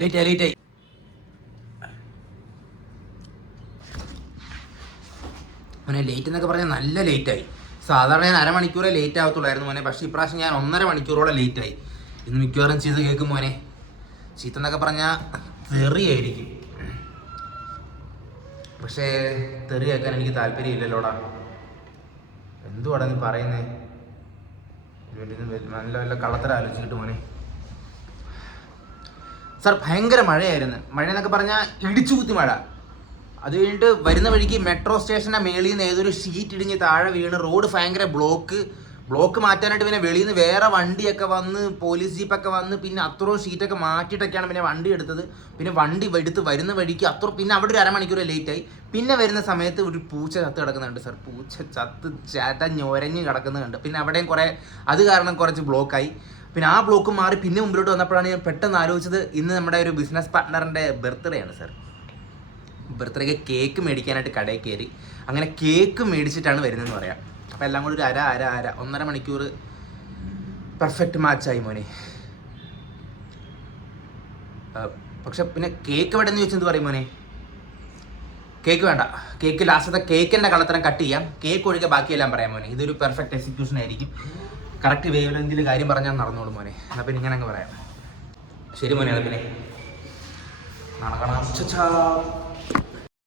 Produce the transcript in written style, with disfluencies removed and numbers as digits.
ലേറ്റായി. മോനെ ലേറ്റ് എന്നൊക്കെ പറഞ്ഞാൽ നല്ല ലേറ്റായി. സാധാരണ ഞാൻ അരമണിക്കൂറേ ലേറ്റ് ആവത്തുള്ളായിരുന്നു മോനെ. പക്ഷേ ഇപ്രാവശ്യം ഞാൻ 1.5 മണിക്കൂറോളം ലേറ്റായി. ഇന്ന് മിക്കവാറും ചീത്ത കേൾക്കും മോനെ. ചീത്ത എന്നൊക്കെ പറഞ്ഞാൽ തെറിയായിരിക്കും. പക്ഷേ തെറി കേൾക്കാൻ എനിക്ക് താല്പര്യമില്ലല്ലോടാ. എന്തുവാടാ നീ പറയുന്നേ? നല്ല വല്ല കള്ളത്തരം ആലോചിച്ചിട്ട് മോനെ. സാർ ഭയങ്കര മഴയായിരുന്നു. മഴ എന്നൊക്കെ പറഞ്ഞാൽ ഇടിച്ചു കുത്തി മഴ. അത് കഴിഞ്ഞിട്ട് വരുന്ന വഴിക്ക് മെട്രോ സ്റ്റേഷൻ്റെ മേളിൽ നിന്ന് ഏതൊരു ഷീറ്റ് ഇടിഞ്ഞ് താഴെ വീണ് റോഡ് ഭയങ്കര ബ്ലോക്ക് മാറ്റാനായിട്ട് പിന്നെ വെളിയിൽ നിന്ന് വേറെ വണ്ടിയൊക്കെ വന്ന് പോലീസ് ജീപ്പൊക്കെ വന്ന് പിന്നെ അത്രയും ഷീറ്റൊക്കെ മാറ്റിയിട്ടൊക്കെയാണ് പിന്നെ വണ്ടി എടുത്തത്. പിന്നെ വണ്ടി എടുത്ത് വരുന്ന വഴിക്ക് പിന്നെ അവിടെ ഒരു അരമണിക്കൂർ ലേറ്റായി. പിന്നെ വരുന്ന സമയത്ത് ഒരു പൂച്ച ചത്ത് കിടക്കുന്നുണ്ട് സാർ. പൂച്ച ചത്ത് ഞൊരഞ്ഞ് കിടക്കുന്നുണ്ട്. പിന്നെ അവിടെയും അത് കാരണം കുറച്ച് ബ്ലോക്കായി. പിന്നെ ആ ബ്ലോക്ക് മാറി പിന്നെ മുമ്പിലോട്ട് വന്നപ്പോഴാണ് ഞാൻ പെട്ടെന്ന് ആലോചിച്ചത്, ഇന്ന് നമ്മുടെ ഒരു ബിസിനസ് പാർട്ട്ണറിൻ്റെ ബർത്ത്ഡേ ആണ് സാർ. ബർത്ത്ഡേക്ക് കേക്ക് മേടിക്കാനായിട്ട് കടയിൽ കയറി. അങ്ങനെ കേക്ക് മേടിച്ചിട്ടാണ് വരുന്നതെന്ന് പറയാം. അപ്പോൾ എല്ലാം കൂടി ഒരു 1.5 മണിക്കൂർ പെർഫെക്റ്റ് മാച്ചായി മോനെ. പക്ഷെ പിന്നെ കേക്ക് എവിടെ നിന്ന് ചോദിച്ചെന്ന് എന്ത് പറയും മോനെ? കേക്ക് വേണ്ട. കേക്ക് ലാസ്റ്റത്തെ കേക്കിൻ്റെ കളത്തരം കട്ട് ചെയ്യാം. കേക്ക് ഒഴികെ ബാക്കിയെല്ലാം പറയാം മോനെ. ഇതൊരു പെർഫെക്റ്റ് എക്സിക്യൂഷൻ ആയിരിക്കും. കറക്റ്റ് വേവലെങ്കിൽ കാര്യം പറഞ്ഞാൽ നടന്നോളൂ മോനെ. എന്നാൽ പിന്നെ ഇങ്ങനെ അങ്ങ് പറയാം. ശരി മോനെ. പിന്നെ നടക്കണം.